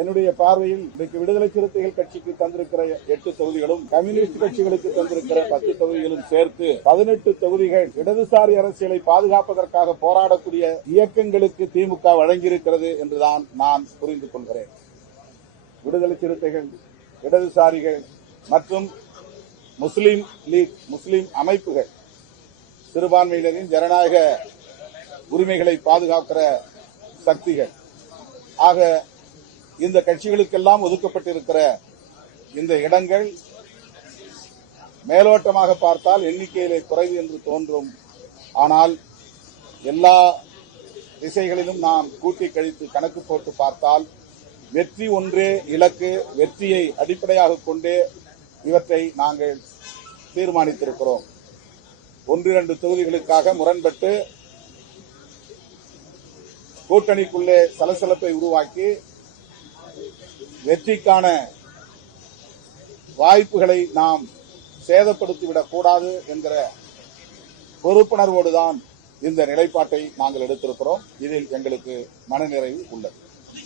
என்னுடைய பார்வையில் இன்றைக்கு விடுதலை சிறுத்தைகள் கட்சிக்கு தந்திருக்கிற 8 தொகுதிகளும் கம்யூனிஸ்ட் கட்சிகளுக்கு தந்திருக்கிற 10 தொகுதிகளும் சேர்த்து 18 தொகுதிகள் இடதுசாரி அரசியலை பாதுகாப்பதற்காக போராடக்கூடிய இயக்கங்களுக்கு திமுக வழங்கியிருக்கிறது என்றுதான் நான் புரிந்து கொள்கிறேன். விடுதலை சிறுத்தைகள், இடதுசாரிகள் மற்றும் முஸ்லிம் லீக், முஸ்லிம் அமைப்புகள் சிறுபான்மையினரின் ஜனநாயக உரிமைகளை பாதுகாக்கிற சக்திகள் ஆக இந்த கட்சிகளுக்கெல்லாம் ஒதுக்கப்பட்டிருக்கிற இந்த இடங்கள் மேலோட்டமாக பார்த்தால் எண்ணிக்கையிலே குறைவு என்று தோன்றும். ஆனால் எல்லா திசைகளிலும் நாம் கூட்டி கழித்து கணக்கு போட்டு பார்த்தால் வெற்றி ஒன்றே இலக்கு, வெற்றியை அடிப்படையாக கொண்டே இவற்றை நாங்கள் தீர்மானித்திருக்கிறோம். 1-2 தொகுதிகளுக்காக முரண்பட்டு கூட்டணிக்குள்ளே சலசலப்பை உருவாக்கி வெற்றிக்கான வாய்ப்புகளை நாம் சேதப்படுத்திவிடக் கூடாது என்கிற பொறுப்புணர்வோடுதான் இந்த நிலைப்பாட்டை நாங்கள் எடுத்திருக்கிறோம். இதில் எங்களுக்கு மனநிறைவு உள்ளது.